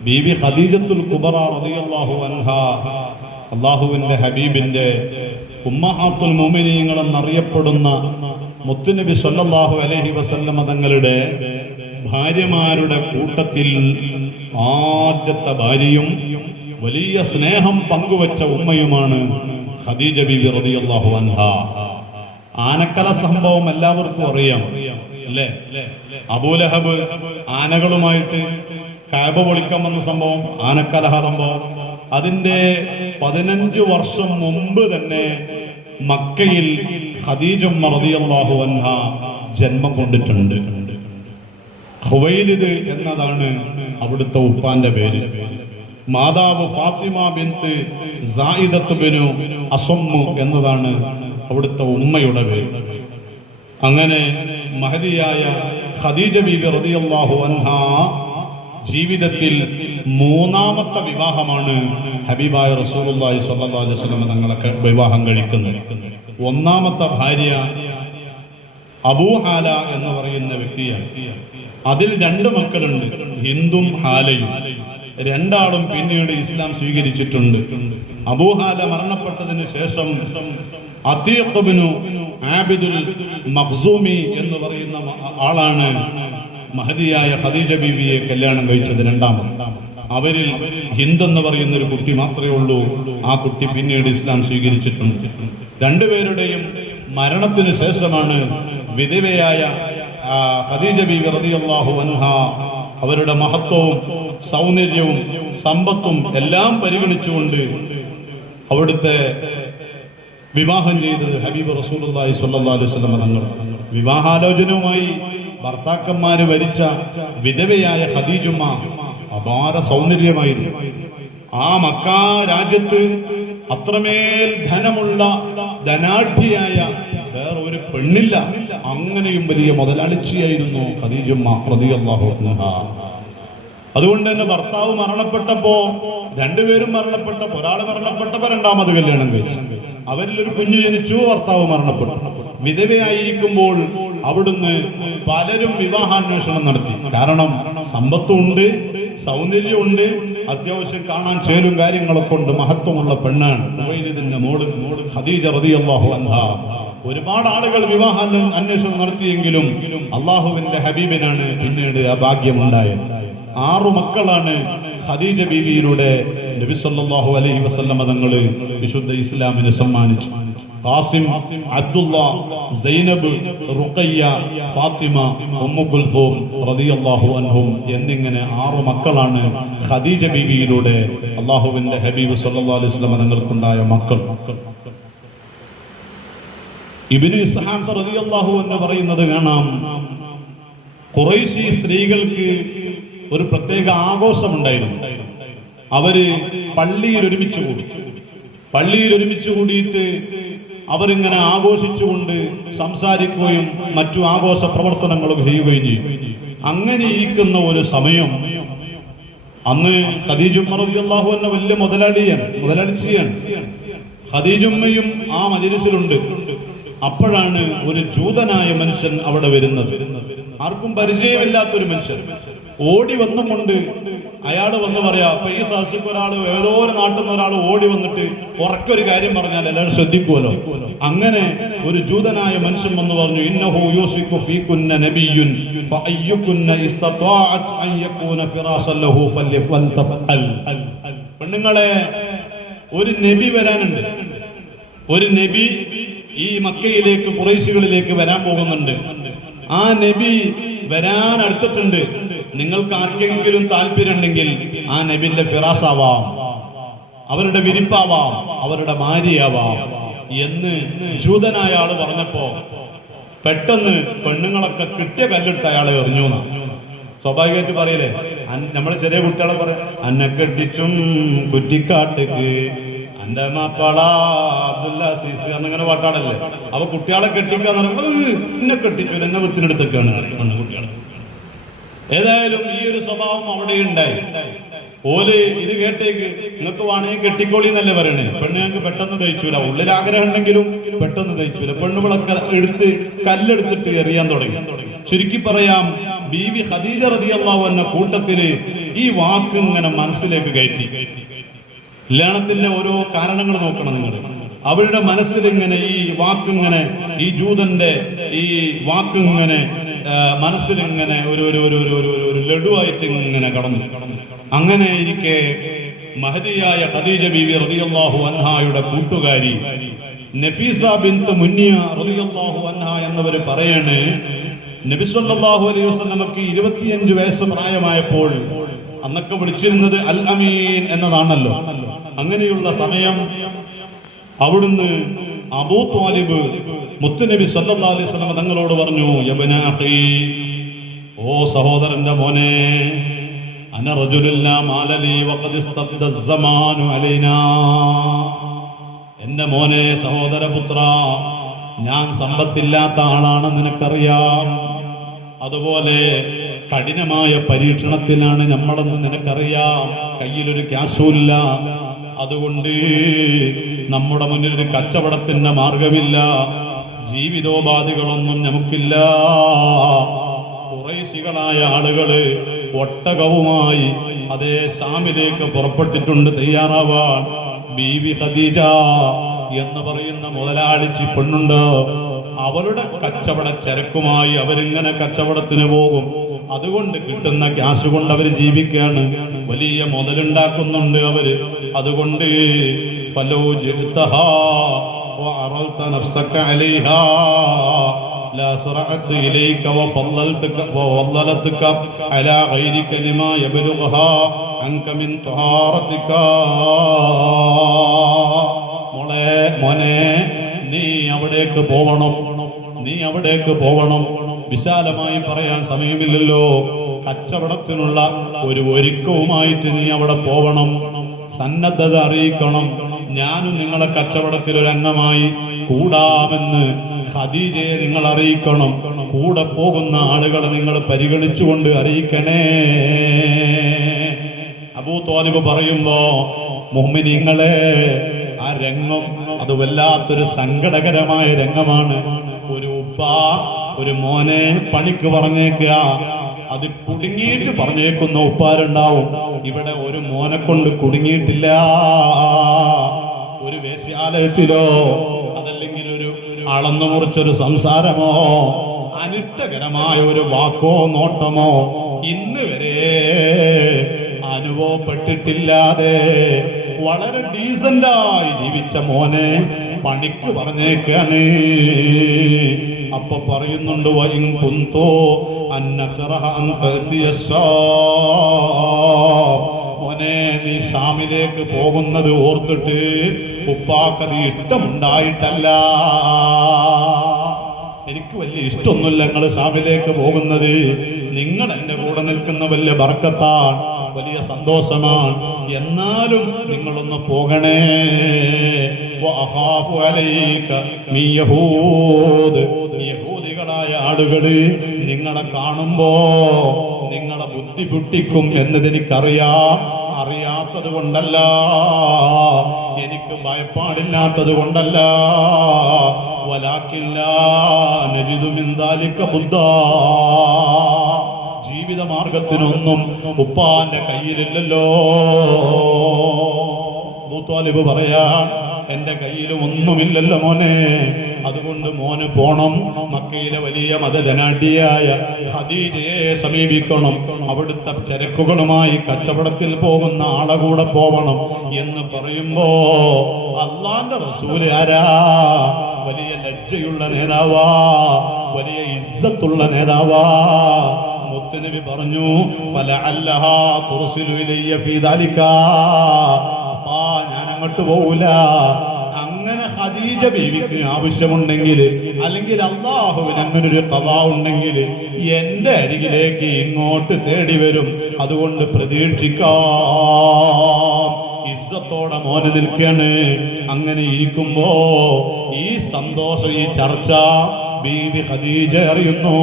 ബീബി Khadijatul കുബറ റളിയല്ലാഹു അൻഹ അള്ളാഹുവിന്റെ ഹബീബിന്റെ ഉമ്മഹാത്തുൽ മോമിനീങ്ങൾ എന്നറിയപ്പെടുന്ന മുത്തുനബി സല്ലല്ലാഹു അലൈഹി വസല്ലമ തങ്ങളുടെ ഭാര്യമാരുടെ കൂട്ടത്തിൽ ആദ്യത്തെ ഭാര്യയും വലിയ സ്നേഹം പങ്കുവച്ച ഉമ്മയുമാണ് ഖദീജ ബിബി റളിയല്ലാഹു അൻഹ. ആനക്കല സംഭവം എല്ലാവർക്കും അറിയാം അല്ലേ? അബൂലഹബ് ആനകളുമായിട്ട് കാബ പൊളിക്കാൻ വന്ന സംഭവം ആനക്കലഹ സംഭവം അതിന്റെ പതിനഞ്ച് വർഷം മുമ്പ് തന്നെ മക്കയിൽ ഖദീജം ജന്മം കൊണ്ടിട്ടുണ്ട്. ഖുവൈലിദ് എന്നതാണ് അവിടുത്തെ ഉപ്പാന്റെ പേര്. മാതാവ് ഫാത്തിമ ബിൻത്ത് സായിദത്ത് ബിനു അസമ്മു എന്നതാണ് അവിടുത്തെ ഉമ്മയുടെ പേര്. അങ്ങനെ മഹതിയായ ഖദീജ ബീബി റളിയല്ലാഹു അൻഹ ജീവിതത്തിൽ മൂന്നാമത്തെ വിവാഹമാണ് ഹബീബായ റസൂലുള്ളാഹി സ്വല്ലല്ലാഹു അലൈഹി വസല്ലം തങ്ങളൊക്കെ വിവാഹം കഴിക്കുന്നത്. ഒന്നാമത്തെ ഭാര്യ അബൂഹാല എന്ന് പറയുന്ന വ്യക്തിയാണ്. അതിൽ രണ്ട് മക്കളുണ്ട് ഹിന്ദും ഹാലയും. രണ്ടാളും പിന്നീട് ഇസ്ലാം സ്വീകരിച്ചിട്ടുണ്ട്. അബൂഹാല മരണപ്പെട്ടതിന് ശേഷം അത്തീഖ്ബിനു ആബിദുൽ മഖ്സൂമി എന്ന് പറയുന്ന ആളാണ് മഹദിയായ ഖദീജ ബീവിയെ കല്യാണം കഴിച്ചത് രണ്ടാമത് അവരിൽ ഹിന്ദെന്ന് പറയുന്ന ഒരു കുട്ടി മാത്രമേ ഉള്ളൂ. ആ കുട്ടി പിന്നീട് ഇസ്ലാം സ്വീകരിച്ചിട്ടുണ്ട്. രണ്ടുപേരുടെയും മരണത്തിന് ശേഷമാണ് വിധവയായ ഖദീജ ബീവി റളിയല്ലാഹു അൻഹ അവരുടെ മഹത്വവും സൗന്ദര്യവും സമ്പത്തും എല്ലാം പരിഗണിച്ചുകൊണ്ട് അവിടുത്തെ വിവാഹം ചെയ്തത് ഹബീബ് റസൂലുള്ളാഹി സ്വല്ലല്ലാഹി അലൈഹി വസല്ലം തങ്ങൾ. വിവാഹാലോചനവുമായി ഭർത്താക്കന്മാര് വരിച്ച വിധവയായ ഖദീജുമ്മ അപാര സൗന്ദര്യമായിരുന്നു. ആ മക്ക രാജ്യത്ത് അത്രമേൽ ധനമുള്ള ധനാഢ്യയായ വേറെ ഒരു പെണ്ണില്ല. അങ്ങനെയും വലിയ മുതലാളിച്ചിയായിരുന്നു ഖദീജുമ്മ അൻഹ. അതുകൊണ്ട് തന്നെ ഭർത്താവ് മരണപ്പെട്ടപ്പോ രണ്ടുപേരും മരണപ്പെട്ടപ്പോ ഒരാൾ മരണപ്പെട്ടപ്പോ രണ്ടാമത് കല്യാണം കഴിച്ചു. അവരിൽ ഒരു കുഞ്ഞു ജനിച്ചു ഭർത്താവ് മരണപ്പെട്ടു. വിധവയായിരിക്കുമ്പോൾ അവിടുന്ന് പലരും വിവാഹാന്വേഷണം നടത്തി. കാരണം സമ്പത്തും സമ്പത്തുണ്ട് സൗന്ദര്യമുണ്ട് അത്യാവശ്യം കാണാൻ ചേരും കാര്യങ്ങളൊക്കെ ഉണ്ട്. മഹത്വമുള്ള പെണ്ണാണ് ഉബൈദിന്റെ മോൾ ഖദീജ റളിയല്ലാഹു അൻഹാ. ഒരുപാട് ആളുകൾ വിവാഹ അന്വേഷണം നടത്തിയെങ്കിലും അള്ളാഹുവിന്റെ ഹബീബിനാണ് പിന്നീട് ആ ഭാഗ്യം ഉണ്ടായത് ആറു മക്കളാണ് ഖദീജ ബീവിയിലൂടെ നബി സല്ലല്ലാഹു അലൈഹി വസല്ലം തങ്ങൾ വിശുദ്ധ ഇസ്ലാമിന് സമ്മാനിച്ചു. Qasim Abdullah Zainab Ruqayya Fatima Umm Kulthum റളിയല്ലാഹു അൻഹും എന്നിങ്ങനെ ആറു മക്കളാണ് ഖദീജ ബീവിയിലൂടെ അള്ളാഹുവിന്റെ ഹബീബ് സല്ലല്ലാഹു അലൈഹി വസല്ലം തങ്ങൾക്കുണ്ടായ മക്കൾ. ഇബ്നു ഇസ്ഹാഖ് റളിയല്ലാഹു എന്ന് പറയുന്നത് കാണാം ഖുറൈശി സ്ത്രീകൾക്ക് ഒരു പ്രത്യേക ആഘോഷമുണ്ടായിരുന്നു. അവർ പള്ളിയിൽ ഒരുമിച്ച് കൂടി. പള്ളിയിൽ ഒരുമിച്ച് കൂടിയിട്ട് അവരിങ്ങനെ ആഘോഷിച്ചുകൊണ്ട് സംസാരിക്കുകയും മറ്റു ആഘോഷ പ്രവർത്തനങ്ങളും ചെയ്യുകയും ചെയ്യും. അങ്ങനെ ഇരിക്കുന്ന ഒരു സമയം. അന്ന് ഖദീജുമ്മ റളിയല്ലാഹു എന്ന വലിയ മുതലാളിയാണ് മുതലാളിച്ചിയാണ്. ഖദീജുമ്മയും ആ മജിലിസിലുണ്ട്. അപ്പോഴാണ് ഒരു ജൂതനായ മനുഷ്യൻ അവിടെ വരുന്നത്. ആർക്കും പരിചയമില്ലാത്തൊരു മനുഷ്യൻ. ഓടി വന്നുകൊണ്ട് അയാൾ വന്ന് പറയാ അപ്പൊ ഈ സദസ്സിക്ക് ഒരാൾ ഏതോ ഒരു നാട്ടിൽ നിന്ന് ഒരാൾ ഓടി വന്നിട്ട് ഉറക്കൊരു കാര്യം പറഞ്ഞാൽ എല്ലാവരും ശ്രദ്ധിക്കുമല്ലോ അങ്ങനെ ഒരു ജൂതനായ മനുഷ്യൻ വന്ന് പറഞ്ഞു ഇന്നഹു യൂസിക്കു ഫീകുന്ന നബിയുൻ ഫഅയ്യുകുന്ന ഇസ്തത്വാഅത് അൻ യകൂന ഫിറാസൻ ലഹു ഫൽതഫൽ പെണ്ണുങ്ങളെ ഒരു നബി വരാനുണ്ട്. ഒരു നബി ഈ മക്കയിലേക്ക് കുറേശികളിലേക്ക് വരാൻ പോകുന്നുണ്ട്. ആ നബി വരാൻ അടുത്തിട്ടുണ്ട്. നിങ്ങൾക്ക് ആർക്കെങ്കിലും താല്പര്യമുണ്ടെങ്കിൽ ആ നബിന്റെ ഫിറാസാവാം അവരുടെ വിരിപ്പാവാം അവരുടെ മാരിയാവാം എന്ന് ജൂതനായ ആൾ പറഞ്ഞപ്പോ പെട്ടെന്ന് പെണ്ണുങ്ങളൊക്കെ കിട്ടിയ കല്ലെടുത്ത് അയാളെ എറിഞ്ഞു. സ്വാഭാവികമായിട്ട് പറയില്ലേ? നമ്മൾ ചെറിയ കുട്ടികളെ പറയാം അന്നെ കെട്ടിച്ചും കുറ്റിക്കാട്ടേക്ക്. അന്റെ മാപ്പാള അബ്ദുല്ല സീസ് അങ്ങനെ പാട്ടാടല്ലേ അപ്പൊ കുട്ടികളെ കെട്ടിക്കാന്ന് പറയുമ്പോ "ഏയ്, എന്നെ കെട്ടിച്ചു എന്നെ വിത്തിനെടുത്തൊക്കെയാണ് പെണ്ണ് കുട്ടികളെ ഏതായാലും ഈ ഒരു സ്വഭാവം അവിടെ ഉണ്ടായി. ഓൽ ഇത് കേട്ടേക്ക് നിങ്ങൾക്ക് വേണമെങ്കിൽ കെട്ടിക്കോളി എന്നല്ലേ പറയണേ. പെണ്ണ് ഞങ്ങൾക്ക് പെട്ടെന്ന് തയ്ച്ചൂല ഉള്ളിൽ ആഗ്രഹം ഉണ്ടെങ്കിലും പെട്ടെന്ന് തയ്ച്ചൂല പെണ്ണുകളൊക്കെ എടുത്ത് കല്ലെടുത്തിട്ട് എറിയാൻ തുടങ്ങി. ചുരുക്കി പറയാം ബീവി ഖദീജ റളിയല്ലാഹു എന്ന കൂട്ടത്തിൽ ഈ വാക്ക് ഇങ്ങനെ മനസ്സിലേക്ക് കയറ്റി. കല്യാണത്തിന്റെ ഓരോ കാരണങ്ങൾ നോക്കണം നിങ്ങൾ. അവരുടെ മനസ്സിൽ ഇങ്ങനെ ഈ വാക്കിങ്ങനെ ഈ ജൂതന്റെ ഈ വാക്കിങ്ങനെ മനസ്സിലിങ്ങനെ ഒരു ഒരു ഒരു ഒരു ഒരു ഒരു ലഡുവായിട്ട് ഇങ്ങനെ കടന്നു. അങ്ങനെ ഇരിക്കെ മഹദിയായ ഖദീജ ബീവി റളിയല്ലാഹു അൻഹായുടെ കൂട്ടുകാരി നഫീസ ബിന്ത് മുന്നിയ റളിയല്ലാഹു അൻഹ എന്നവർ പറയാണ് നബി സല്ലല്ലാഹു അലൈഹി വസല്ലമക്ക് ഇരുപത്തിയഞ്ച് വയസ്സ് പ്രായമായപ്പോൾ അന്നൊക്കെ വിളിച്ചിരുന്നത് അൽ അമീൻ എന്നതാണല്ലോ. അങ്ങനെയുള്ള സമയം അവിടുന്ന് അബൂ ത്വാലിബ് മുത്തുനബി സ്വല്ലല്ലാഹി അലൈഹി സ്വലമ തങ്ങളോട് പറഞ്ഞു യബനാഹി ഓ സഹോദരന്റെ മോനെ അന റജുലെല്ലാം ആലലി വക്കതിസ്തമാനു അലൈനാ. എന്റെ മോനെ സഹോദരപുത്ര ഞാൻ സമ്പത്തില്ലാത്ത ആളാണ് നിനക്കറിയാം. അതുപോലെ കഠിനമായ പരീക്ഷണത്തിലാണ് നമ്മളെന്ന് നിനക്കറിയാം. കയ്യിലൊരു ക്യാഷുമില്ല അതുകൊണ്ട് നമ്മുടെ മുന്നിൽ ഒരു കച്ചവടത്തിന്റെ മാർഗമില്ല ജീവിതോപാധികളൊന്നും നമുക്കില്ല. കുറേശികളായ ആളുകൾ ഒട്ടകവുമായി അതേ ഷാമിലേക്ക് പുറപ്പെട്ടിട്ടുണ്ട്. തയ്യാറാവാൻ ബീവി ഖദീജ എന്ന് പറയുന്ന മുതലാളിച്ചി പെണ്ണുണ്ട്. അവളുടെ കച്ചവട ചരക്കുമായി അവരിങ്ങനെ കച്ചവടത്തിന് പോകും. അതുകൊണ്ട് കിട്ടുന്ന ക്യാഷ് കൊണ്ട് അവർ ജീവിക്കുകയാണ് വലിയ മുതലുണ്ടാക്കുന്നുണ്ട് അവർ. അതുകൊണ്ട് ഫലോ وعرضت نفسك عليها لا سرعت إليك وفضلتك وفضلتك على غيرك لما يبلغها عنك من طهارتك മോളെ മോനെ നീ അവിടേക്ക് പോവണം നീ അവിടേക്ക് പോവണം വിശാലമായി പറയാൻ സമയമില്ലല്ലോ കച്ചവടത്തിനുള്ള ഒരു ഒരുക്കവുമായിട്ട് നീ അവിടെ പോവണം സന്നദ്ധത അറിയിക്കണം ഞാനും നിങ്ങളെ കച്ചവടത്തിൽ ഒരു അംഗമായി കൂടാമെന്ന് ഖദീജയെ നിങ്ങൾ അറിയിക്കണം. കൂടെ പോകുന്ന ആളുകളെ നിങ്ങൾ പരിഗണിച്ചുകൊണ്ട് അറിയിക്കണേ. അബൂ തോലിബ് പറയുമ്പോ മുഹമ്മിനിങ്ങളെ ആ രംഗം അത് വല്ലാത്തൊരു സങ്കടകരമായ രംഗമാണ്. ഒരു ഉപ്പ ഒരു മോനെ പണിക്ക് പറഞ്ഞേക്കുക. അത് കുടുങ്ങിയിട്ട് പറഞ്ഞേക്കുന്ന ഉപ്പാരുണ്ടാവും. ഇവിടെ ഒരു മോനെ കൊണ്ട് കുടുങ്ങിയിട്ടില്ല. ഒരു വേശ്യാലയത്തിലോ അതല്ലെങ്കിൽ ഒരു അളന്നു മുറിച്ചൊരു സംസാരമോ അനിഷ്ടകരമായ ഒരു വാക്കോ നോട്ടമോ ഇന്ന് വരെ അനുഭവപ്പെട്ടിട്ടില്ലാതെ വളരെ ഡീസന്റായി ജീവിച്ച മോനെ പണിക്ക് പറഞ്ഞേക്കാണ്. അപ്പൊ പറയുന്നുണ്ട് വൈൻ കുന്തോ അന്നക്കറ അന്തത്തിയ മോനെ നീ ഷാമിലേക്ക് പോകുന്നത് ഓർത്തിട്ട് ഉപ്പാക്കത് ഇഷ്ടമുണ്ടായിട്ടല്ല. എനിക്ക് വലിയ ഇഷ്ടമൊന്നുമില്ല നിങ്ങൾ ഷാമിലേക്ക് പോകുന്നത്. നിങ്ങൾ എന്റെ കൂടെ നിൽക്കുന്ന വലിയ ബർക്കത്താണ് വലിയ സന്തോഷമാണ്. എന്നാലും നിങ്ങളൊന്ന് പോകണേ. യഹൂദികളായ ആളുകൾ നിങ്ങളെ കാണുമ്പോ നിങ്ങളെ ബുദ്ധി പൊട്ടിക്കും എന്നത് എനിക്കറിയാം അറിയാത്തത് കൊണ്ടല്ല. എനിക്ക് ഭയപ്പാടില്ലാത്തത് കൊണ്ടല്ല. ബുദ്ധ ജീവിത മാർഗത്തിനൊന്നും ഉപ്പാന്റെ കയ്യിലില്ലല്ലോ. മൂത്താലിബ് പറയാ എന്റെ കയ്യിലും ഒന്നുമില്ലല്ലോ മോനെ. അതുകൊണ്ട് മോന് പോണം. മക്കയിലെ വലിയ മതജനാഢ്യയായ ഖദീജയെ സമീപിക്കണം. അവിടുത്തെ ചരക്കുകളുമായി കച്ചവടത്തിൽ പോകുന്ന ആളെ കൂടെ പോവണം എന്ന് പറയുമ്പോ അള്ളാന്റെ റസൂൽ ആരാ? വലിയ ലജ്ജയുള്ള നേതാവാ. വലിയ ഇസ്സത്തുള്ള നേതാവാ. മുത്തുനബി പറഞ്ഞു ഫല അല്ലഹ തുറസിലു ഞാൻ അങ്ങോട്ട് അങ്ങനെ ഖദീജ ബീവിക്ക് ആവശ്യമുണ്ടെങ്കിൽ അല്ലെങ്കിൽ അള്ളാഹുവിന് അങ്ങനെ ഒരു കഥ ഉണ്ടെങ്കിൽ എന്റെ അരികിലേക്ക് ഇങ്ങോട്ട് തേടി വരും. അതുകൊണ്ട് പ്രതീക്ഷിക്കാം. ഇസ്സത്തോടെ മോന് നിൽക്കണേ. അങ്ങനെ ഇരിക്കുമ്പോ ഈ സന്തോഷം ഈ ചർച്ച ബീവി ഖദീജ അറിയുന്നു.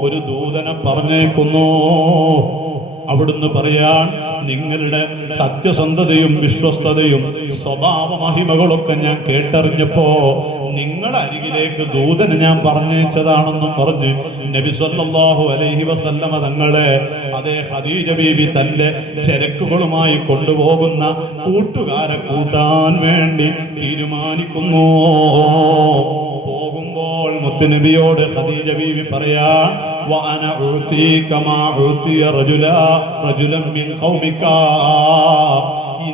ഒരു ദൂതനെ പറഞ്ഞേക്കുന്നു. അവിടുന്ന് പറയാൻ നിങ്ങളുടെ സത്യസന്ധതയും വിശ്വസ്തതയും സ്വഭാവ മഹിമകളൊക്കെ ഞാൻ കേട്ടറിഞ്ഞപ്പോ നിങ്ങൾ അരികിലേക്ക് ദൂതന് ഞാൻ പറഞ്ഞയച്ചതാണെന്നും പറഞ്ഞ് നബി സല്ലല്ലാഹു അലൈഹി വസല്ലമ തങ്ങളെ അതേ ഖദീജ ബീവി തന്റെ ചരക്കുകളുമായി കൊണ്ടുപോകുന്ന കൂട്ടുകാരെ കൂട്ടാൻ വേണ്ടി തീരുമാനിക്കുന്നു. പോകുമ്പോൾ മുത്തുനബിയോട് ഖദീജ ബീവി പറയാ വഅന أعطيك ما أعطي رجلا رجلا من قومك.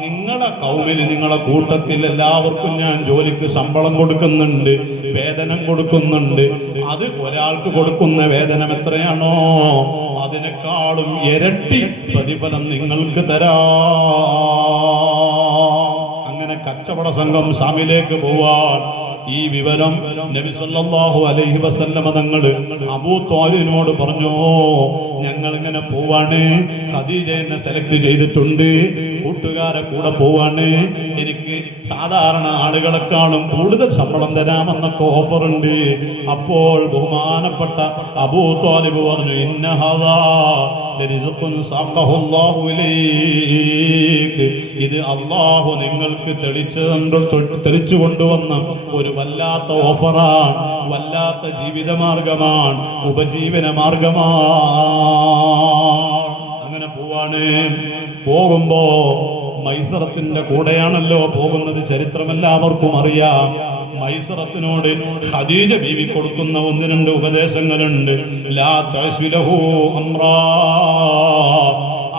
നിങ്ങളെ കൗമിൽ നിങ്ങളെ കൂട്ടത്തിൽ എല്ലാവർക്കും ഞാൻ ജോലിക്ക് ശമ്പളം കൊടുക്കുന്നുണ്ട് വേതനം കൊടുക്കുന്നുണ്ട്. അത് ഒരാൾക്ക് കൊടുക്കുന്ന വേതനം എത്രയാണോ? അതിനേക്കാളും ഇരട്ടി പ്രതിഫലം നിങ്ങൾക്ക് തരാ. അങ്ങനെ കച്ചവട സംഘം ഷാമിലേക്ക് പോവാൻ ഈ വിവരം നബി സല്ലല്ലാഹു അലൈഹി വസല്ലമ തങ്ങൾ അബൂ തോലിനോട് പറഞ്ഞു? ഞങ്ങൾ ഇങ്ങനെ പോവാണ്. ഖദീജ എന്നെ സെലക്ട് ചെയ്തിട്ടുണ്ട്. കൂട്ടുകാരെ കൂടെ പോവാണ്. എനിക്ക് സാധാരണ ആളുകളെക്കാളും കൂടുതൽ ശമ്പളം തരാമെന്നൊക്കെ ഓഫർ ഉണ്ട്. അപ്പോൾ ബഹുമാനപ്പെട്ട അബൂ ത്വാലിബ് പറഞ്ഞു ഇന്നഹദാ ഇത് അള്ളാഹു നിങ്ങൾക്ക് തെളിച്ചു കൊണ്ടുവന്ന ഒരു വല്ലാത്ത ഓഫറാണ് വല്ലാത്ത ജീവിത മാർഗമാണ് ഉപജീവന മാർഗമാണ്. അങ്ങനെ പോവാണ്. പോകുമ്പോ മൈസറത്തിന്റെ കൂടെയാണല്ലോ പോകുന്നത്. ചരിത്രമെല്ലാവർക്കും അറിയാം. മൈസറത്തിനോട് ഖദീജ ബീവി കൊടുക്കുന്ന ഒന്ന് രണ്ട് ഉപദേശങ്ങളുണ്ട്. ലാ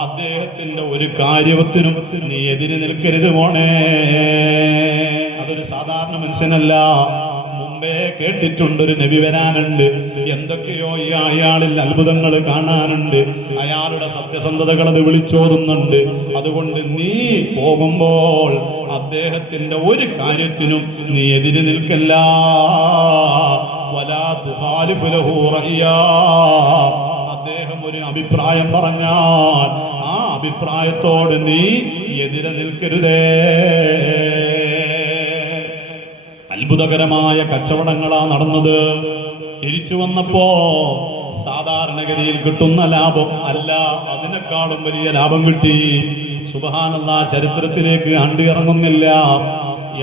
അദ്ദേഹത്തിന്റെ ഒരു കാര്യത്തിനും നീ എതിര് നിൽക്കരുത് മോണേ. അതൊരു സാധാരണ മനുഷ്യനല്ല. മുമ്പേ കേട്ടിട്ടുണ്ട് ഒരു നബി വരാനുണ്ട്. എന്തൊക്കെയോ ഈ അയാളിൽ അത്ഭുതങ്ങൾ കാണാനുണ്ട്. അയാളുടെ സത്യസന്ധതകൾ അത് വിളിച്ചോതുന്നുണ്ട്. അതുകൊണ്ട് നീ പോകുമ്പോൾ അദ്ദേഹത്തിന്റെ ഒരു കാര്യത്തിനും നീ എതിര് നിൽക്കല്ല. അദ്ദേഹം ഒരു അഭിപ്രായം പറഞ്ഞാൽ ആ അഭിപ്രായത്തോട് നീ എതിരെ നിൽക്കരുതേ. അത്ഭുതകരമായ കച്ചവടങ്ങളാ നടന്നത്. തിരിച്ചു വന്നപ്പോ സാധാരണഗതിയിൽ കിട്ടുന്ന ലാഭം അല്ല അതിനേക്കാളും വലിയ ലാഭം കിട്ടി. സുബഹാനല്ല ചരിത്രത്തിലേക്ക് അണ്ടിയിറങ്ങുന്നില്ല.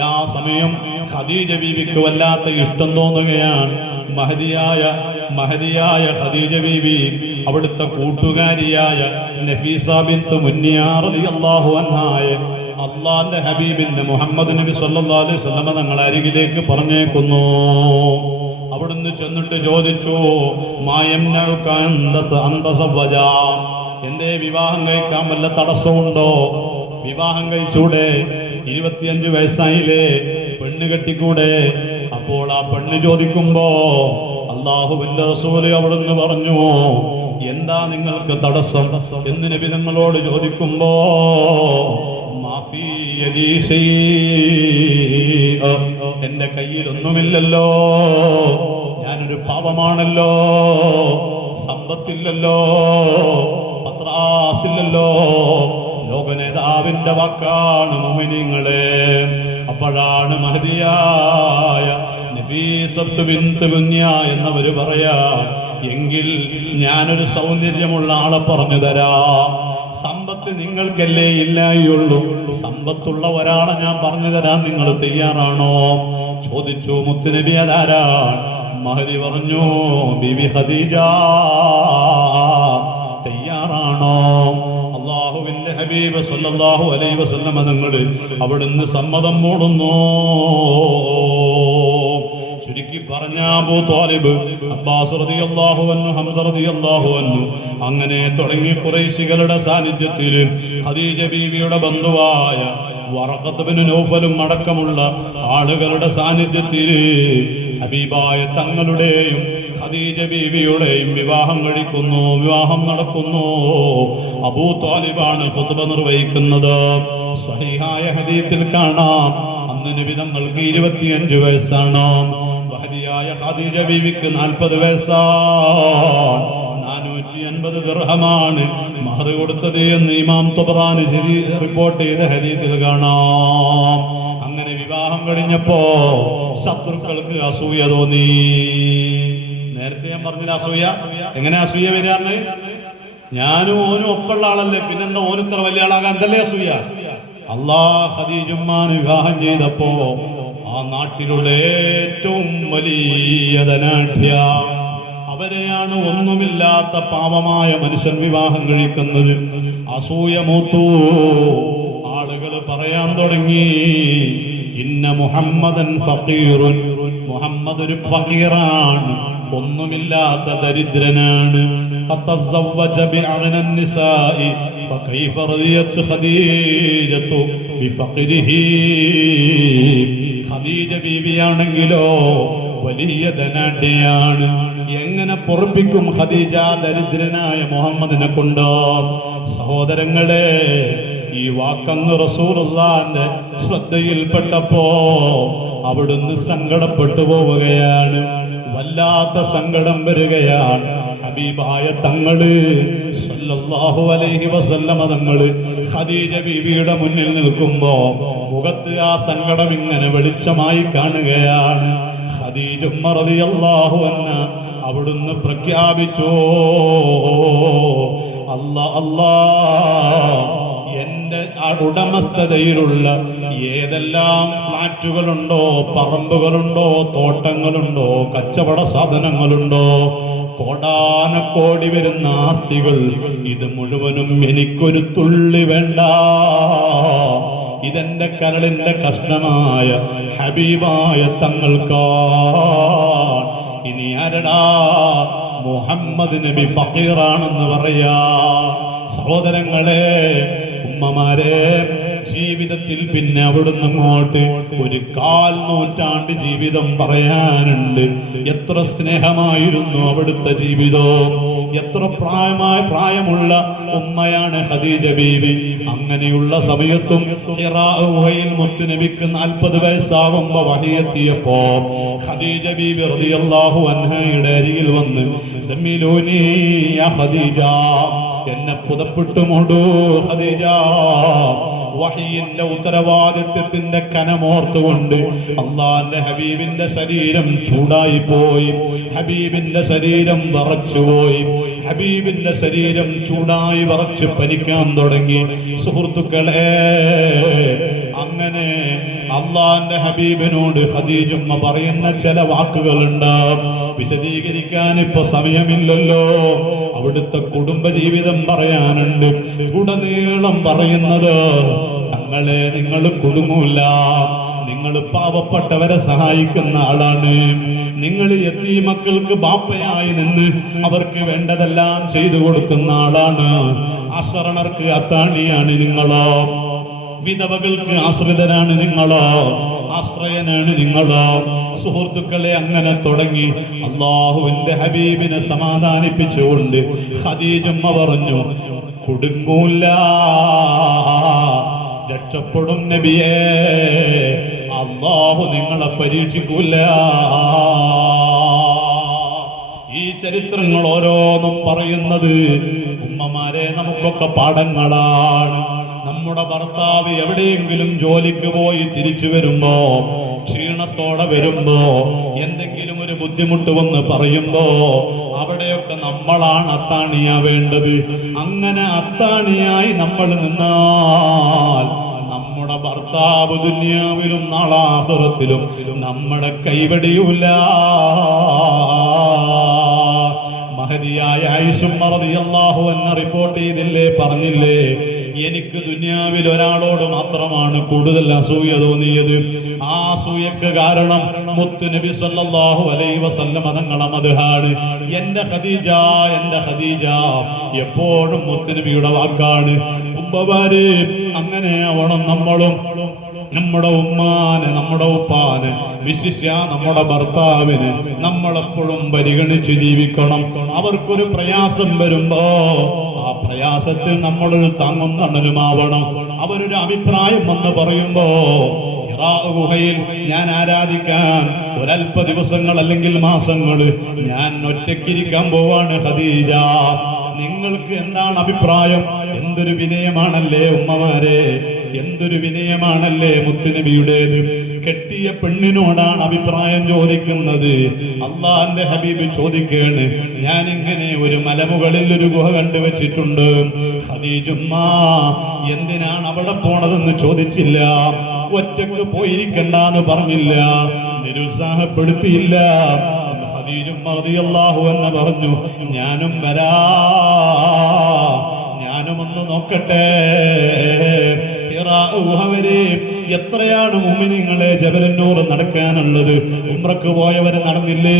ആ സമയം ഖദീജ ബീവിക്ക് വല്ലാത്ത ഇഷ്ടം തോന്നുകയാണ്. മഹതിയായ മഹതിയായ ഖദീജ ബീവി അവിടുത്തെ കൂട്ടുകാരിയായ നഫീസ ബിൻത്ത് മുന്നിയാർ റളിയല്ലാഹു അൻഹായ അള്ളാന്റെ ഹബീബിന്റെ മുഹമ്മദ് നബി സല്ലാ അലൈഹി വസല്ലമ തങ്ങളെ അരികിലേക്ക് പറഞ്ഞേക്കുന്നു. അവിടുന്ന് ചെന്നിട്ട് ചോദിച്ചു മായം അന്തസവജ എന്തേ വിവാഹം കഴിക്കാൻ വല്ല തടസ്സമുണ്ടോ? വിവാഹം കഴിച്ചൂടെ? ഇരുപത്തിയഞ്ച് വയസ്സായില്ലേ? പെണ്ണ് കെട്ടിക്കൂടെ? അപ്പോൾ ആ പെണ്ണ് ചോദിക്കുമ്പോ അള്ളാഹുവിന്റെ റസൂൽ അവിടുന്ന് പറഞ്ഞു എന്താ നിങ്ങൾക്ക് തടസ്സം? എന്ന് നബി നിങ്ങളോട് ചോദിക്കുമ്പോ. എന്റെ കയ്യിലൊന്നുമില്ലല്ലോ. ഞാനൊരു പാപമാണല്ലോ. സമ്പത്തില്ലല്ലോ. പത്രാസില്ലല്ലോ. ലോകനേതാവിന്റെ വാക്കാണ് മുമിനിങ്ങളെ. അപ്പോഴാണ് മഹതിയായ എന്നവര് പറയാ എങ്കിൽ ഞാനൊരു സൗന്ദര്യമുള്ള ആളെ പറഞ്ഞു തരാം. സമ്പത്ത് നിങ്ങൾക്കല്ലേ ഇല്ലായുള്ളൂ. സമ്പത്തുള്ള ഒരാളെ ഞാൻ പറഞ്ഞു തരാൻ നിങ്ങൾ തയ്യാറാണോ? ചോദിച്ചു മുത്തുനബി അതാരാ മഹതി പറഞ്ഞു ബിബി ഖദീജ. തയ്യാറാണോ? അള്ളാഹുവിന്റെ ഹബീബ് സല്ലല്ലാഹു അലൈഹി വസല്ലമ നിങ്ങൾ അവിടുന്ന് സമ്മതം മൂടുന്നു. ചുരുക്കി പറഞ്ഞ അബൂ ത്വാലിബ് അബ്ബാസ് റളിയല്ലാഹു അൻഹു ഹംസ അൻഹു. അങ്ങനെ തുടങ്ങി കുറേശികളുടെ സാന്നിധ്യത്തിൽ ഖദീജ ബീവിയുടെ ബന്ധുവായ വറഖത്ത് ബിൻ നൗഫലും അടക്കമുള്ള ആളുകളുടെ സാന്നിധ്യത്തിൽ ഹബീബായ തങ്ങളുടെയും ഖദീജ ബീവിയുടെയും വിവാഹം കഴിക്കുന്നു വിവാഹം നടക്കുന്നു. അബൂ താലിബാണ് ഖുത്ബ നിർവഹിക്കുന്നത്. സ്വഹീഹായ ഹദീത്തിൽ കാണാം. അന്ന് നബി തങ്ങൾക്ക് ഇരുപത്തിയഞ്ച് വയസ്സാണ്. വഹദിയായ ഖദീജ ബീവിക്ക് നാൽപ്പത് വയസ്സാണ്. നാനൂറ്റി അൻപത് ദർഹമാണ് മഹർ കൊടുത്തത് എന്ന് ഇമാം ശരി റിപ്പോർട്ട് ചെയ്ത ഹദീത്തിൽ കാണാം. അങ്ങനെ വിവാഹം കഴിഞ്ഞപ്പോ ശത്രുക്കൾക്ക് അസൂയ തോന്നി. നേരത്തെ ഞാൻ പറഞ്ഞില്ല അസൂയ? എങ്ങനെ അസൂയ വരാന്ന്? ഞാനും ഓനും ഒപ്പുള്ള ആളല്ലേ പിന്നെന്താ ഓനിത്ര വലിയ ആളാകാൻ? എന്തല്ലേ അസൂയ? അള്ളാഹ് ഹദീജുമാൻ വിവാഹം ചെയ്തപ്പോ ആ നാട്ടിലുള്ള ഏറ്റവും വലിയ ധനാഠ്യ അവരെയാണ് ഒന്നുമില്ലാത്ത പാപമായ മനുഷ്യൻ വിവാഹം കഴിക്കുന്നത്. അസൂയ മൂത്തു. ആളുകൾ പറയാൻ തുടങ്ങി. ഇന്ന മുഹമ്മദൻ ഫക്കീറുൻ. മുഹമ്മദ് ഒരു ഫീറാണ് ഒന്നുമില്ലാത്ത ദരിദ്രനാണ്. ഫക്കൈഫ റളിയത്ത് ഖദീജത്തു ബിഫഖരിഹി. ഹദീജ ബീവിയാണെങ്കിലോ വലിയ ധനാഢ്യയാണ്. എങ്ങനെ പൊറപ്പിക്കും ഹദീജ ദരിദ്രനായ മുഹമ്മദിനെ കൊണ്ട്? സഹോദരങ്ങളെ ഈ വാക്കന്ന് റസൂലുള്ളാന്റെ ശ്രദ്ധയിൽപ്പെട്ടപ്പോ അവിടുന്ന് സങ്കടപ്പെട്ടു പോവുകയാണ്. വല്ലാത്ത സങ്കടം വരികയാണ്. ഹബീബായ തങ്ങൾ സല്ലല്ലാഹു അലൈഹി വസല്ലമ തങ്ങൾ ഖദീജ ബീവിയുടെ മുന്നിൽ നിൽക്കുമ്പോ മുഖത്ത് ആ സങ്കടം ഇങ്ങനെ വെളിച്ചമായി കാണുകയാണ്. ഖദീജ റളിയല്ലാഹു അൻഹ അവിടുന്ന് പ്രഖ്യാപിച്ചു അല്ല അല്ലാ എന്റെ ആ ഉടമസ്ഥതയിലുള്ള ഏതെല്ലാം ഫ്ലാറ്റുകളുണ്ടോ പറമ്പുകളുണ്ടോ തോട്ടങ്ങളുണ്ടോ കച്ചവട സാധനങ്ങളുണ്ടോ കോടാനക്കോടി വരുന്ന ആസ്തികൾ ഇത് മുഴുവനും എനിക്കൊരു തുള്ളി വേണ്ട. ഇതെന്റെ കരളിന്റെ കഷ്ണമായ ഹബീബായ തങ്ങൾക്കാ. ഇനി ആരടാ? മുഹമ്മദ് നബി ഫക്കീറാണെന്ന് പറയാ. സഹോദരങ്ങളെ ഉമ്മമാരെ ജീവിതത്തിൽ പിന്നെ അവിടുന്ന് അങ്ങോട്ട് ഒരു കാൽ നൂറ്റാണ്ട് ജീവിതം പറയാനുണ്ട്. എത്ര സ്നേഹമായിരുന്നു അവിടുത്തെ ജീവിതവും. എത്ര പ്രായമായ പ്രായമുള്ള ഉമ്മയാണ് ഖദീജ ബീവി. അങ്ങനെയുള്ള സമയത്തും ഹിറാഹുഹയിൽ മുത്തു മുത്തുനബിക്ക് നാൽപ്പത് വയസ്സാകുമ്പോ വഹിയെത്തിയപ്പോ ഖദീജ ബീവി റളിയല്ലാഹു അൻഹയുടെ അരികിൽ വന്ന് ഖദീജ എന്നെ പുതപ്പെട്ടുമോടൂ മൂടൂ ഖദീജ വഹിയിന്റെ ഉത്തരവാദിത്വത്തിന്റെ കനമോർത്തുകൊണ്ട് അള്ളാന്റെ ഹബീബിന്റെ ശരീരം ചൂടായി പോയി. ഹബീബിന്റെ ശരീരം വറച്ചുപോയി ഹബീബിന്റെ ശരീരം ചൂടായി വറച്ച് പരിക്കാൻ തുടങ്ങി. സുഹൃത്തുക്കളെ അങ്ങനെ അള്ളാന്റെ ഹബീബിനോട് ഹദീജുമ്മ പറയുന്ന ചില വാക്കുകളുണ്ട്. വിശദീകരിക്കാൻ ഇപ്പൊ സമയമില്ലല്ലോ. അവിടുത്തെ കുടുംബജീവിതം പറയാനുണ്ട്. ഉടനീളം പറയുന്നത് തങ്ങളെ നിങ്ങൾ കുടുങ്ങൂല. നിങ്ങൾ പാവപ്പെട്ടവരെ സഹായിക്കുന്ന ആളാണ്. നിങ്ങൾ എത്തി മക്കൾക്ക് ബാപ്പയായി നിന്ന് അവർക്ക് വേണ്ടതെല്ലാം ചെയ്തു കൊടുക്കുന്ന ആളാണ്. അശരണർക്ക് അത്താണിയാണ് നിങ്ങളോ. വിധവകൾക്ക് ആശ്രിതനാണ് നിങ്ങളോ. ആശ്രയനാണ് നിങ്ങളോ. സുഹൃത്തുക്കളെ അങ്ങനെ തുടങ്ങി അള്ളാഹുവിന്റെ ഹബീബിനെ സമാധാനിപ്പിച്ചുകൊണ്ട് ഖദീജമ്മ പറഞ്ഞു കുടുങ്ങൂല. രക്ഷപ്പെടും നബിയേ. അള്ളാഹു നിങ്ങളെ പരീക്ഷിക്കൂല. ഈ ചരിത്രങ്ങൾ ഓരോന്നും പറയുന്നത് ഉമ്മമാരെ നമുക്കൊക്കെ പാഠങ്ങളാണ്. നമ്മുടെ ഭർത്താവ് എവിടെയെങ്കിലും ജോലിക്ക് പോയി തിരിച്ചു വരുമ്പോ ക്ഷീണത്തോടെ വരുമ്പോ എന്തെങ്കിലും ഒരു ബുദ്ധിമുട്ട് വന്ന് പറയുമ്പോ നമ്മളാണ് അത്താണിയാവേണ്ടത് അങ്ങനെ അത്താണിയായി നമ്മൾ നിന്നാൽ നമ്മുടെ ഭർത്താവ് ദുന്യാവിലും നാളാസുറത്തിലും നമ്മുടെ കൈവടിയൂല മഹതിയായ ഐഷും റിപ്പോർട്ട് ചെയ്തില്ലേ പറഞ്ഞില്ലേ? എനിക്ക് ദുനിയാവിൽ ഒരാളോട് മാത്രമാണ് കൂടുതൽ അസൂയ തോന്നിയത്. ആ അസൂയക്ക് കാരണം മുത്തു നബി സല്ലല്ലാഹു അലൈഹി വസല്ലം തങ്ങളെ മദ്ഹാണ്. എന്റെ ഖദീജ എന്റെ ഖദീജ എപ്പോഴും മുത്തു നബിയുടെ വാക്കാണ്. അങ്ങനെ ആവണം നമ്മളും. നമ്മുടെ ഉമ്മാന് നമ്മുടെ ഉപ്പാന് വിശിഷ്യ നമ്മുടെ ഭർത്താവിന് നമ്മളെപ്പോഴും പരിഗണിച്ച് ജീവിക്കണം. അവർക്കൊരു പ്രയാസം വരുമ്പോ പ്രയാസത്തിൽ നമ്മളൊരു താങ്ങും തണലുമാവണം. അവരൊരു അഭിപ്രായം വന്ന് പറയുമ്പോ ഗുഹയിൽ ഞാൻ ആരാധിക്കാൻ ഒരല്പ ദിവസങ്ങൾ അല്ലെങ്കിൽ മാസങ്ങൾ ഞാൻ ഒറ്റയ്ക്കിരിക്കാൻ പോവാണ് ഖദീജ. നിങ്ങൾക്ക് എന്താണ് അഭിപ്രായം? എന്തൊരു വിനയമാണല്ലേ ഉമ്മമാരെ? എന്തൊരു വിനയമാണല്ലേ മുത്തുനബിയുടേത്? കെട്ടിയ പെണ്ണിനോടാണ് അഭിപ്രായം ചോദിക്കുന്നത്. അള്ളാന്റെ ഹബീബ് ചോദിക്കാണ് ഞാൻ ഇങ്ങനെ ഒരു മലമുകളിൽ ഒരു ഗുഹ കണ്ടുവച്ചിട്ടുണ്ട്. ഖദീജുമ്മ എന്തിനാണ് അവിടെ പോണതെന്ന് ചോദിച്ചില്ല. ഒറ്റയ്ക്ക് പോയിരിക്കണ്ടെന്ന് പറഞ്ഞില്ല. നിരുത്സാഹപ്പെടുത്തിയില്ല. റളിയല്ലാഹു എന്ന് പറഞ്ഞു ഞാനും വരാ. ഞാനും ഒന്ന് നോക്കട്ടെ. ഹിറാ ഗുഹ വരെ എത്രയാണ് മുമ്മിനിങ്ങളെ ജബലന്നൂർ നടക്കാനുള്ളത്? ഉമ്രക്ക് പോയവര് നടന്നില്ലേ?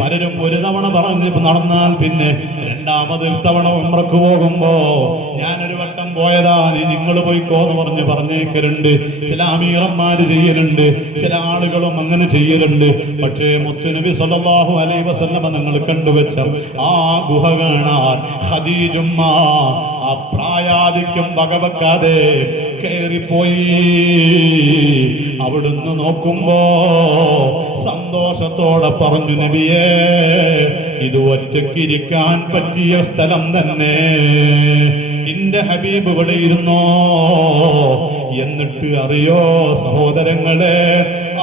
പലരും ഒരു തവണ പറഞ്ഞ് നടന്നാൽ പിന്നെ രണ്ടാമത് തവണ ഉമ്രക്ക് പോകുമ്പോ ഞാനൊരു വട്ടം പോയതാ നീ നിങ്ങൾ പോയിക്കോന്ന് പറഞ്ഞ് പറഞ്ഞേക്കലുണ്ട്. ചില അമീറന്മാര് ചെയ്യലുണ്ട് ചില ആളുകളും അങ്ങനെ ചെയ്യലുണ്ട്. പക്ഷേ മുത്തുനബി സല്ലല്ലാഹു അലൈ വസല്ലമ നിങ്ങൾ കണ്ടുവച്ച ആ ഗുഹ കാണാൻ ഹദീജുമ്മ ആ പ്രായാധിക്യം വകവെക്കാതെ കയറിപ്പോയി അവിടുന്ന് നോക്കുമ്പോ സന്തോഷത്തോടെ പറഞ്ഞു നബിയേ ഇത് ഒറ്റക്കിരിക്കാൻ പറ്റിയ സ്ഥലം തന്നെ. നിന്റെ ഹബീബ് ഇവിടെ ഇരുന്നോ? എന്നിട്ട് അറിയോ സഹോദരങ്ങളെ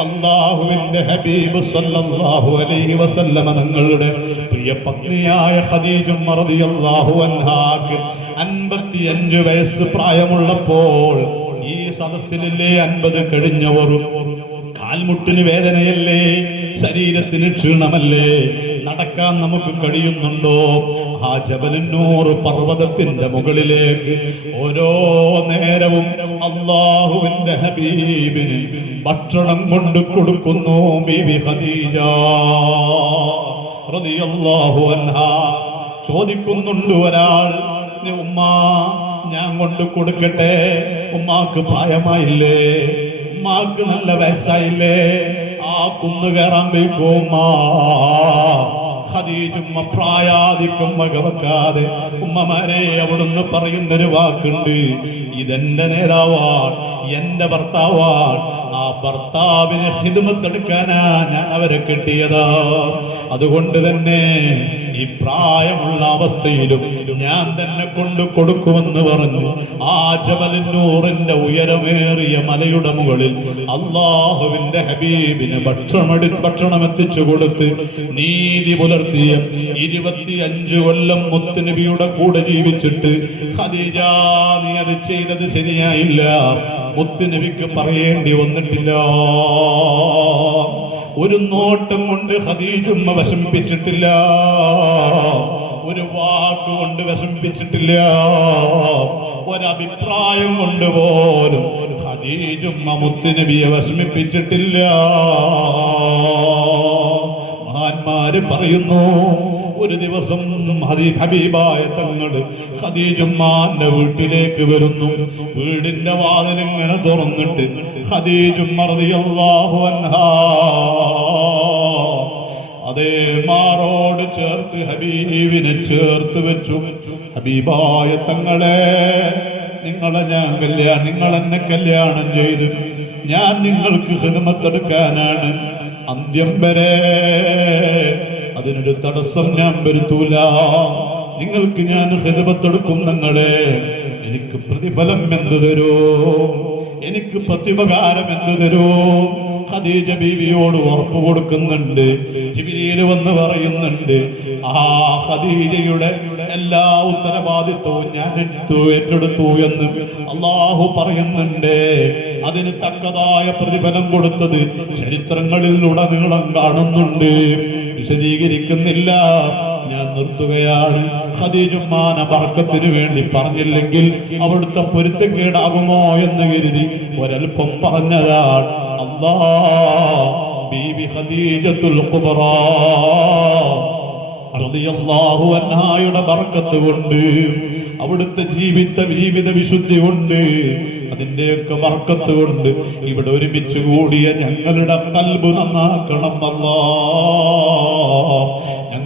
അള്ളാഹുവിന്റെ ഹബീബ് സല്ലല്ലാഹു അലൈഹി വസല്ലമ നിങ്ങളുടെ പ്രിയ പത്നിയായ ഖദീജും റളിയല്ലാഹു അൻഹാക്ക് അൻപത്തിയഞ്ച് വയസ്സ് പ്രായമുള്ളപ്പോൾ ഈ സദസ്സിലില്ലേ അൻപത് കഴിഞ്ഞവർ? കാൽമുട്ടിന് വേദനയല്ലേ? ശരീരത്തിന് ക്ഷീണമല്ലേ? നടക്കാൻ നമുക്ക് കഴിയുന്നുണ്ടോ? ആ ജബലിന്നൂർ പർവതത്തിന്റെ മുകളിലേക്ക് ഓരോ നേരവും അള്ളാഹുവിന്റെ ഹബീബിന് ഭക്ഷണം കൊണ്ട് കൊടുക്കുന്നു ബിബി ഖദീജ. റളിയല്ലാഹു അൻഹാ. ചോദിക്കുന്നുണ്ട് ഒരാൾ "നീ ഉമ്മ ഞാൻ കൊണ്ട് കൊടുക്കട്ടെ? ഉമ്മാക്ക് പ്രായമായില്ലേ? ഉമ്മാക്ക് നല്ല വയസ്സായില്ലേ? ആ കുന്നു കയറാൻ വയ്ക്കോ ഉമ്മ ഖദീജുമ്മ പ്രായാധിക്യം വകവെക്കാതെ ഉമ്മമാരെ അവിടുന്ന് പറയുന്നൊരു വാക്കുണ്ട്. ഇതെന്റെ നേതാവാണ് എന്റെ ഭർത്താവാണ്. ആ ഭർത്താവിന് ഹിദ്മത്തെടുക്കാനാ ഞാൻ അവരെ കിട്ടിയതാ. അതുകൊണ്ട് തന്നെ ഈ പ്രായമുള്ള അവസ്ഥയിലും ഞാൻ തന്നെ കൊണ്ട് കൊടുക്കുമെന്ന് പറഞ്ഞു. ആ ജബലിന്നൂറിന്റെ ഉയരമേറിയ മലയുടെ മുകളിൽ അള്ളാഹുവിന്റെ ഹബീബിന് ഭക്ഷണമെടു ഭക്ഷണം എത്തിച്ചു കൊടുത്ത് നീതി പുലർത്തിയ ഇരുപത്തി അഞ്ചു കൊല്ലം മുത്തുനബിയുടെ കൂടെ ജീവിച്ചിട്ട് ഹദീജ നീ അത് ചെയ്തത് ശരിയായില്ല. മുത്തുനബിക്ക് പറയേണ്ടി വന്നിട്ടില്ല. ഒരു നോട്ടം കൊണ്ട് ഹദീജുമ്മ വിഷമിപ്പിച്ചിട്ടില്ല. ഒരു വാക്ക് കൊണ്ട് വിഷമിപ്പിച്ചിട്ടില്ല. ഒരഭിപ്രായം കൊണ്ട് പോലും ഹദീജുമ്മ മുത്തുനബിയെ വിഷമിപ്പിച്ചിട്ടില്ല. മഹാന്മാര് പറയുന്നു ഒരു ദിവസം ഹബീബായ തങ്ങൾ ഹദീജുമാന്റെ വീട്ടിലേക്ക് വരുന്നു. വീടിന്റെ വാതിലിങ്ങനെ തുറന്നിട്ട് ഖദീജുമ്മ റളിയല്ലാഹു അൻഹാ അതേ മാറോട് ചേർത്ത് ഹബീബിനെ ചേർത്ത് വെച്ചു. ഹബീബായ തങ്ങളെ നിങ്ങളെ ഞാൻ കല്യാണം നിങ്ങൾ എന്നെ കല്യാണം ചെയ്തു ഞാൻ നിങ്ങൾക്ക് ഹിതമത്തെടുക്കാനാണ് അന്ത്യം വരെ. അതിനൊരു തടസ്സം ഞാൻ വരുത്തൂല. നിങ്ങൾക്ക് ഞാൻ ഹൃദയത്തെടുക്കും നിങ്ങളെ എനിക്ക് പ്രതിഫലം എന്ത് തരൂ? എനിക്ക് പ്രത്യുപകാരം എന്ത് തരൂ? ഖദീജ ബീവിയോട് ഉറപ്പ് കൊടുക്കുന്നുണ്ട്. ജിബിരിയിൽ വന്ന് പറയുന്നുണ്ട് ആ ഖദീജയുടെ എല്ലാ ഉത്തരവാദിത്വവും ഞാൻ എടുത്തു ഏറ്റെടുത്തു എന്ന് അള്ളാഹു പറയുന്നുണ്ട്. അതിന് തക്കതായ പ്രതിഫലം കൊടുത്തത് ചരിത്രങ്ങളിൽ ഉടനീളം കാണുന്നുണ്ട്. വിശദീകരിക്കുന്നില്ല. ഞാൻ നിർത്തുകയാണ്. ഹദീജുമാന പറക്കത്തിന് വേണ്ടി പറഞ്ഞില്ലെങ്കിൽ അവിടുത്തെ പൊരുത്തക്കേടാകുമോ എന്ന് കരുതി ഒരൽപ്പം പറഞ്ഞതാണ്. അല്ലാ ബീബി ഖദീജത്തുൽ ഖുബറാ റളിയല്ലാഹു അൻഹായുടെ കൊണ്ട് അവിടുത്തെ ജീവിത ജീവിത വിശുദ്ധി കൊണ്ട് അതിന്റെയൊക്കെ വർക്കത്ത് കൊണ്ട് ഇവിടെ ഒരുമിച്ച് കൂടിയ ഞങ്ങളുടെ കൽബ് നന്നാക്കണം. അല്ലാ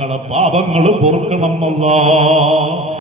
ഞങ്ങളുടെ പാപങ്ങൾ പൊറുക്കണം അല്ലാ